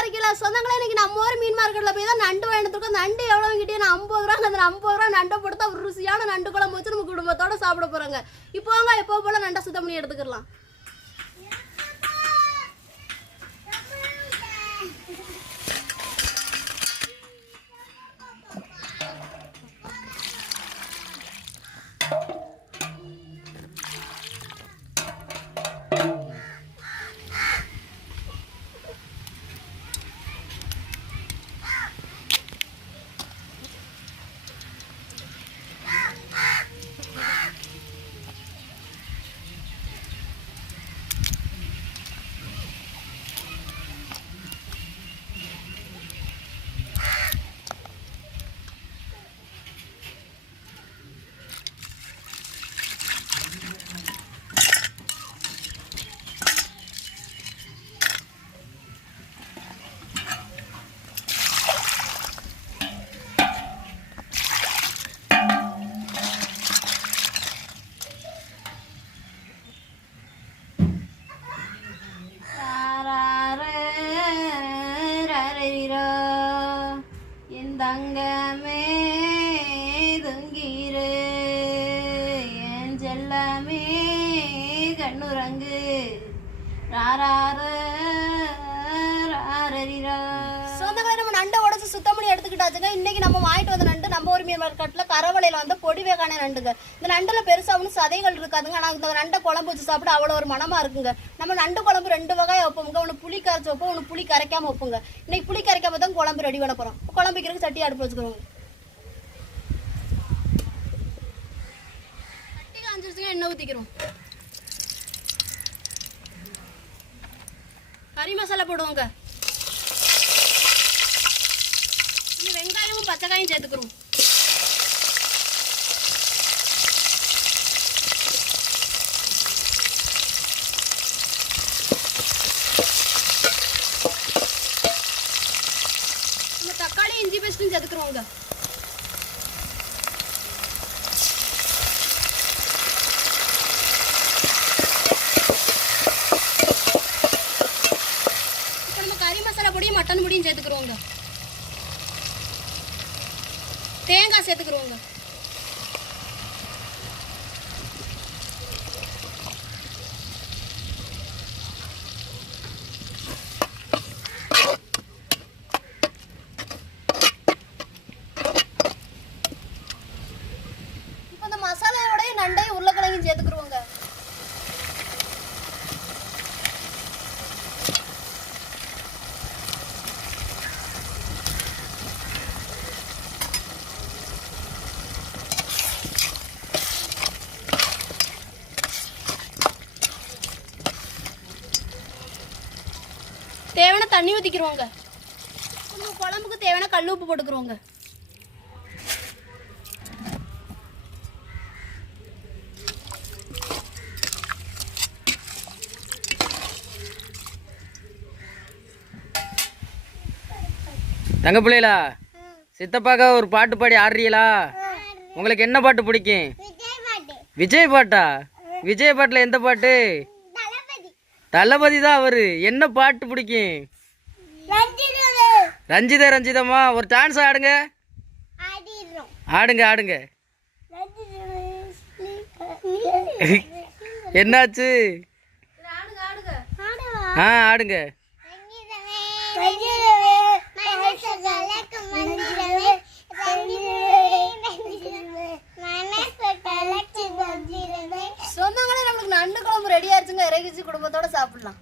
நல்லா சொந்தங்களே இன்னைக்கு நம்ம ஒரு மீன் மார்க்கெட்டில் போய் தான் நண்டு வாங்கிட்டு நண்டு எவ்வளோ கிட்டே நான் ஐம்பது ரூபா அந்த ஐம்பது ரூபா நண்டை போட்டு ருசியான நண்டு குழம்பு வச்சு நம்ம குடும்பத்தோட சாப்பிட போகிறோங்க இப்போ எப்போ போல நண்டை சுத்தம் பண்ணி எடுத்துக்கலாம்? தங்கமே துங்கிரு என் செல்லமே கண்ணுரங்கு சொந்தங்களை நம்ம நண்டை உடச்சு சுத்தம் பண்ணி எடுத்துக்கிட்டாச்சுங்க. இன்னைக்கு நம்ம வாங்கிட்டு வந்த நண்டு நம்ம ஒரு மீன் மார்க்கெட்டில் கரவலையில் வந்து பொடி நண்டுங்க. இந்த நண்டில் பெருசாக ஒன்றும் சதைகள் இருக்காதுங்க. ஆனால் இந்த நண்டை குழம்பு வச்சு சாப்பிட அவ்வளோ ஒரு மனமாக இருக்குங்க. நம்ம நண்டு குழம்பு ரெண்டு வகையாக வைப்போங்க ஒன்று புளி கரைச்சி வைப்போம் ஒன்று புளி கரைக்காமல் வைப்போங்க. இன்னைக்கு புளி கரைக்காம தான் குழம்பு ரெடி பண்ண போகிறோம் குழம்புக்கிறதுக்கு சட்டி அடுப்பு வச்சுக்கிறோங்க சட்டி காஞ்சிருச்சுங்க எண்ணெய் ஊற்றிக்கிறோம் கறி மசாலா போடுவோங்க. வெங்காயமும் பச்சைக்காயும் சேர்த்துக்கிறோம். நம்ம தக்காளி இஞ்சி பேஸ்ட்டும் சேர்த்துக்கிறோங்க இப்போ நம்ம கறி மசாலா பொடியும் மட்டன் பொடியும் சேர்த்துக்கிறோங்க தேங்காய் சேர்த்துக்கிறோங்க தண்ணி ஊற்றிக்கிறோங்க நம்ம குழம்புக்கு தேவையான கல் உப்பு போட்டுக்கிறோங்க தங்க பிள்ளைகளா சித்தப்பாக்கா ஒரு பாட்டு பாடி ஆடுறீங்களா? உங்களுக்கு என்ன பாட்டு பிடிக்கும்? விஜய் பாட்டா? விஜய் பாட்டுல எந்த பாட்டு? தளபதி தான் அவரு. என்ன பாட்டு பிடிக்கும்? ரஞ்சிதா ரஞ்சிதம்மா ஒரு டான்ஸ் ஆடுங்க. ஆடுங்க ஆடுங்க. என்னாச்சு? ஆ ஆடுங்க சொந்தங்களே நம்மளுக்கு நண்டு குழம்பு ரெடி ஆயிடுச்சுங்க இறகிச்சு குடும்பத்தோட சாப்பிடலாம்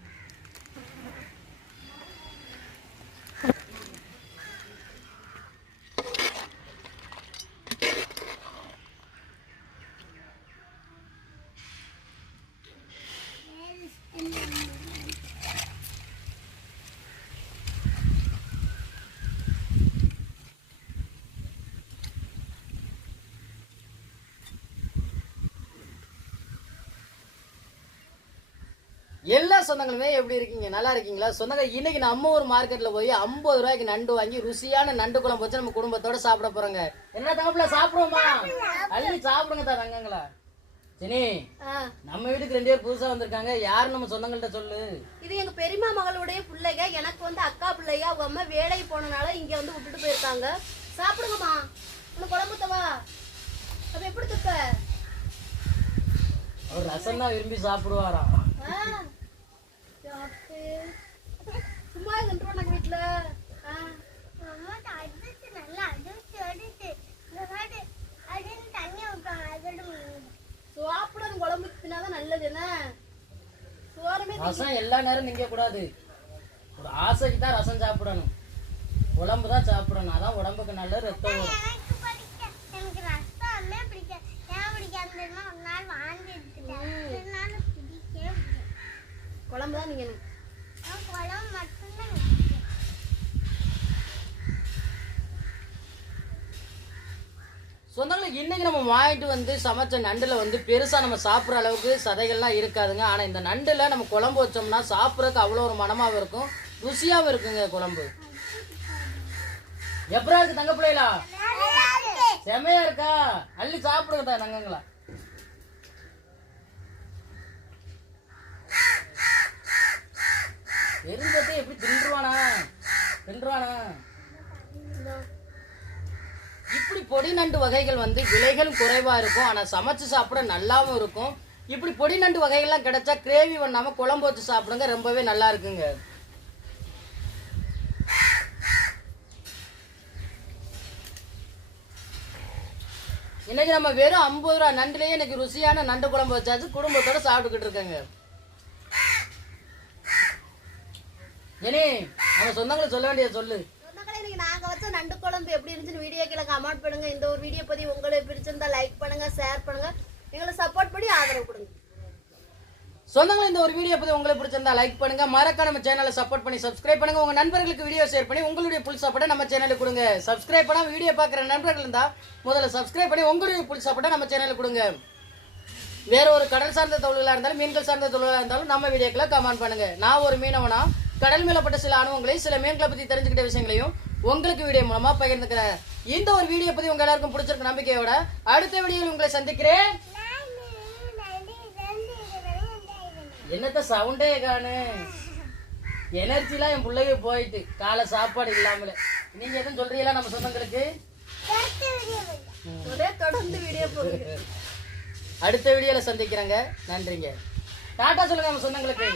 எல்லா சொந்தங்களுமே எப்படி இருக்கீங்க? நல்லா இருக்கீங்களா? சொந்தங்க இன்னைக்கு நம்ம ஒரு மார்க்கெட்ல போய் ஐம்பது ரூபாய்க்கு நண்டு வாங்கி ருசியான நண்டு குழம்பு வச்சு நம்ம குடும்பத்தோட சாப்பிட போறோங்க. என்ன தகவல சாப்பிடுவோமா? அள்ளி சாப்பிடுங்க தான் தங்கங்களா. ஜெனி நம்ம வீட்டுக்கு ரெண்டு பேர் புதுசா வந்திருக்காங்க. யார் நம்ம சொந்தங்கள்ட்ட சொல்லு? இது எங்க பெரியம்மா மகளுடைய பிள்ளைங்க. எனக்கு வந்து அக்கா பிள்ளைங்க அவங்க அம்மா வேலைக்கு போனனால இங்க வந்து விட்டுட்டு போயிருக்காங்க. சாப்பிடுங்கம்மா. உனக்கு குழம்பு தவா அப்ப எப்படி துப்ப அவர் ரசம் தான் விரும்பி சாப்பிடுவாராம். ஆ. சும்மா இருந்துட்டு நாங்க வீட்டுல சாப்பிடணும் குழம்புக்கு பின்னாதான் நல்லது என்ன? சோறமே ரசம் எல்லா நேரம் திங்க கூடாது ஒரு ஆசைக்கு தான் ரசம் சாப்பிடணும். உடம்பு தான் சாப்பிடணும். அதான் உடம்புக்கு நல்ல ரத்தம் வரும். குழம்பு தான் நீங்க சொந்தங்களுக்கு இன்னைக்கு நம்ம வாங்கிட்டு வந்து சமைச்ச நண்டுல வந்து பெருசா நம்ம சாப்பிட்ற அளவுக்கு சதைகள்லாம் இருக்காதுங்க. ஆனா இந்த நண்டுல நம்ம குழம்பு வச்சோம்னா சாப்பிட்றதுக்கு அவ்வளோ ஒரு மனமாவும் இருக்கும். ருசியாவும் இருக்குங்க குழம்பு. எப்படா இருக்கு தங்க பிள்ளைகளா? செமையா இருக்கா. அள்ளி சாப்பிடுங்க தங்கங்களா எரிஞ்சத்தை எப்படி தின்றுவானா? தின்றுவானா? இப்படி பொடி நண்டு வகைகள் வந்து விலைகள் குறைவா இருக்கும். ஆனா சமைச்சு சாப்பிட நல்லாவும் இருக்கும். இப்படி பொடி நண்டு வகைகள்லாம் கிடைச்சா கிரேவி பண்ணாம குழம்பு வச்சு சாப்பிடுங்க ரொம்பவே நல்லா இருக்குங்க. இன்னைக்கு நம்ம வெறும் ஐம்பது ரூபா நண்டுலயே இன்னைக்கு ருசியான நண்டு குழம்பு வச்சாச்சு குடும்பத்தோட சாப்பிட்டுக்கிட்டு இருக்கேங்க. இனி நம்ம சொந்தங்களை சொல்ல வேண்டியது சொல்லு. சொந்தங்களே இன்னைக்கு நாங்க வச்ச நண்டு குழம்பு எப்படி இருந்துச்சுன்னு வீடியோ கீழே கமெண்ட் பண்ணுங்க. இந்த ஒரு வீடியோ பத்தி உங்களுக்கு பிடிச்சிருந்தா லைக் பண்ணுங்க ஷேர் பண்ணுங்க. எங்களை சப்போர்ட் பண்ணி ஆதரவு கொடுங்க. சொந்தங்களை இந்த ஒரு வீடியோ பத்தி உங்களுக்கு பிடிச்சிருந்தா லைக் பண்ணுங்க. மறக்காம நம்ம சேனலை சப்போர்ட் பண்ணி சப்ஸ்கிரைப் பண்ணுங்க. உங்க நண்பர்களுக்கு வீடியோ ஷேர் பண்ணி உங்களுடைய புல் சப்போர்ட்டை நம்ம சேனலுக்கு கொடுங்க. சப்ஸ்கிரைப் பண்ணா வீடியோ பார்க்குற நண்பர்கள் இருந்தா முதல்ல சப்ஸ்கிரைப் பண்ணி உங்களுடைய புல் சப்போர்ட்டை நம்ம சேனலுக்கு கொடுங்க. வேற ஒரு கடல் சார்ந்த தொழிலாக இருந்தாலும் மீன்கள் சார்ந்த தொழிலாக இருந்தாலும் நம்ம வீடியோக்களை கமெண்ட் பண்ணுங்க. நான் ஒரு மீனவனா கடல் மேலப்பட்ட சில அனுபவங்களையும் சில மீன்களை பத்தி தெரிஞ்சுக்கிட்ட விஷயங்களையும் உங்களுக்கு வீடியோ மூலமா பகிர்ந்துக்கிறேன். இந்த ஒரு வீடியோ பத்தி உங்க எல்லாருக்கும் பிடிச்சிருக்க நம்பிக்கையோட அடுத்த வீடியோவில் உங்களை சந்திக்கிறேன். என்னத்த சவுண்டே காணு? எனர்ஜிலாம் என் பிள்ளைங்க போயிட்டு காலை சாப்பாடு இல்லாமல. நீங்க எதுவும் சொல்றீங்களா நம்ம சொந்தங்களுக்கு? தொடர்ந்து வீடியோ அடுத்த வீடியோல சந்திக்கிறேங்க. நன்றிங்க. டாட்டா சொல்லுங்க நம்ம சொந்தங்களுக்கு.